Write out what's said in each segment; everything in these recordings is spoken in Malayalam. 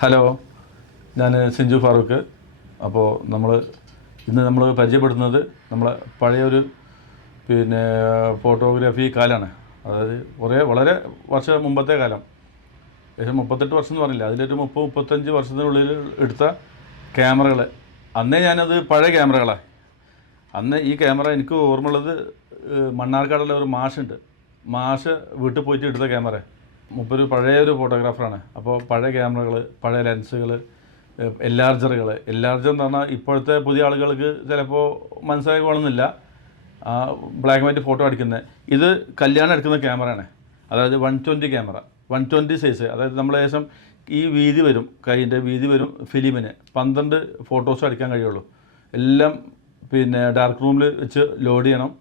ഹലോ, ഞാൻ സിഞ്ചു ഫാറൂഖ്. അപ്പോൾ ഇന്ന് നമ്മൾ പരിചയപ്പെടുത്തുന്നത് നമ്മളെ പഴയൊരു ഫോട്ടോഗ്രാഫി കാലമാണ്. അതായത് വളരെ വർഷം മുമ്പത്തെ കാലം, ഏകദേശം 38 വർഷം എന്ന് പറഞ്ഞില്ല, അതിലൊരു 30-35 വർഷത്തിനുള്ളിൽ എടുത്ത ക്യാമറകൾ. അന്നേ ഞാനത് പഴയ ക്യാമറകളാണ്. അന്ന് ഈ ക്യാമറ എനിക്ക് ഓർമ്മയുള്ളത് മണ്ണാർക്കാടുള്ള ഒരു മാഷുണ്ട്. മാഷ് വീട്ടിൽ പോയിട്ട് എടുത്ത ക്യാമറ. മുപ്പൊരു പഴയൊരു ഫോട്ടോഗ്രാഫറാണ്. അപ്പോൾ പഴയ ക്യാമറകൾ, പഴയ ലെൻസുകൾ, എൻലാർജറുകൾ എന്ന് പറഞ്ഞാൽ ഇപ്പോഴത്തെ പുതിയ ആളുകൾക്ക് ചിലപ്പോൾ മനസ്സിലാക്കിക്കൊള്ളുന്നില്ല. ബ്ലാക്ക് ആൻഡ് വൈറ്റ് ഫോട്ടോ അടിക്കുന്നത്. ഇത് കല്യാണം എടുക്കുന്ന ക്യാമറയാണ്. അതായത് 120 ക്യാമറ, 120 സൈസ്. അതായത് നമ്മൾ ഏകദേശം ഈ വീതി വരും, കൈൻ്റെ വീതി വരും ഫിലിമിന് 12 ഫോട്ടോസ് അടിക്കാൻ കഴിയുള്ളൂ. എല്ലാം ഡാർക്ക് റൂമിൽ വെച്ച് ലോഡ് ചെയ്യണം.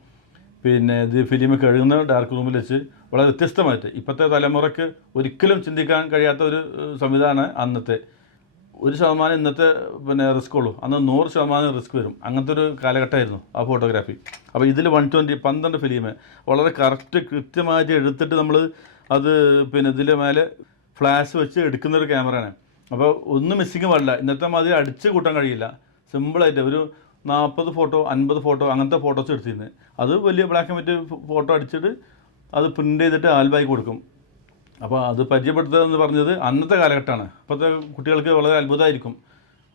ഇത് ഫിലിം കഴുകുന്ന ഡാർക്ക് റൂമിൽ വെച്ച് വളരെ വ്യത്യസ്തമായിട്ട്, ഇപ്പോഴത്തെ തലമുറയ്ക്ക് ഒരിക്കലും ചിന്തിക്കാൻ കഴിയാത്ത ഒരു സംവിധാനമാണ് അന്നത്തെ. 1% ഇന്നത്തെ റിസ്ക് ഉള്ളൂ, അന്ന് 100% റിസ്ക് വരും. അങ്ങനത്തെ ഒരു കാലഘട്ടമായിരുന്നു ആ ഫോട്ടോഗ്രാഫി. അപ്പോൾ ഇതിൽ 120 12 ഫിലിം വളരെ കൃത്യമായിട്ട് എടുത്തിട്ട് നമ്മൾ അത് ഇതിൽ മേലെ ഫ്ലാഷ് വെച്ച് എടുക്കുന്നൊരു ക്യാമറയാണ്. അപ്പോൾ ഒന്നും മിസ്സിങ് പാടില്ല. ഇന്നത്തെ മാതിരി അടിച്ച് കൂട്ടാൻ കഴിയില്ല. സിമ്പിളായിട്ട് ഒരു 40 ഫോട്ടോ 50 ഫോട്ടോ അങ്ങനത്തെ ഫോട്ടോസ് എടുത്തിരുന്നത്. അത് വലിയ ബ്ലാക്ക് ആൻഡ് വൈറ്റ് ഫോട്ടോ അടിച്ചിട്ട് അത് പ്രിൻ്റ് ചെയ്തിട്ട് ആൽബമായി കൊടുക്കും. അപ്പോൾ അത് പരിചയപ്പെടുത്തുക എന്ന് പറഞ്ഞത് അന്നത്തെ കാലഘട്ടമാണ്. ഇപ്പോഴത്തെ കുട്ടികൾക്ക് വളരെ അത്ഭുതമായിരിക്കും.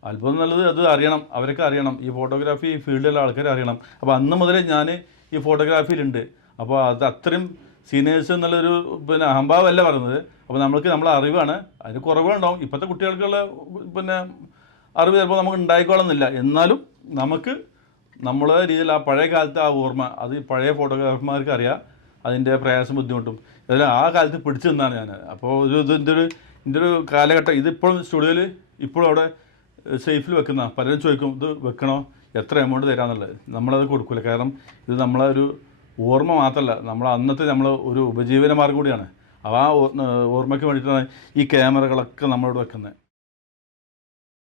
അത്ഭുതം എന്നുള്ളത് അത് അറിയണം, അവരൊക്കെ അറിയണം. ഈ ഫോട്ടോഗ്രാഫി ഫീൽഡിലുള്ള ആൾക്കാർ അറിയണം. അപ്പോൾ അന്ന് മുതലേ ഞാൻ ഈ ഫോട്ടോഗ്രാഫിയിലുണ്ട്. അപ്പോൾ അത് അത്രയും സീനിയേഴ്സ് എന്നുള്ളൊരു അഹംഭാവമല്ല പറയുന്നത്. അപ്പോൾ നമ്മളെ അറിവാണ്, അതിന് കുറവുകളുണ്ടാവും. ഇപ്പോഴത്തെ കുട്ടികൾക്കുള്ള അറിവ് ചിലപ്പോൾ നമുക്ക് ഉണ്ടായിക്കോളുന്നില്ല. എന്നാലും നമുക്ക് നമ്മളെ രീതിയിൽ ആ പഴയ കാലത്തെ ആ ഓർമ്മ, അത് പഴയ ഫോട്ടോഗ്രാഫർമാർക്ക് അറിയാം അതിൻ്റെ പ്രയാസം ബുദ്ധിമുട്ടും. അതെല്ലാം ആ കാലത്ത് പിടിച്ചു നിന്നാണ് ഞാൻ. അപ്പോൾ ഇതിൻ്റെ ഒരു കാലഘട്ടം. ഇതിപ്പോഴും സ്റ്റുഡിയോയിൽ ഇപ്പോഴും അവിടെ സേഫിൽ വെക്കുന്ന. പലരും ചോദിക്കും ഇത് വെക്കണോ, എത്ര എമൗണ്ട് തരാമെന്നുള്ളത്. നമ്മളത് കൊടുക്കില്ല. കാരണം ഇത് നമ്മളെ ഒരു ഓർമ്മ മാത്രമല്ല, അന്നത്തെ ഒരു ഉപജീവന മാർഗ്ഗം കൂടിയാണ്. അപ്പോൾ ആ ഓർമ്മയ്ക്ക് വേണ്ടിയിട്ടാണ് ഈ ക്യാമറകളൊക്കെ നമ്മളിവിടെ വെക്കുന്നത്.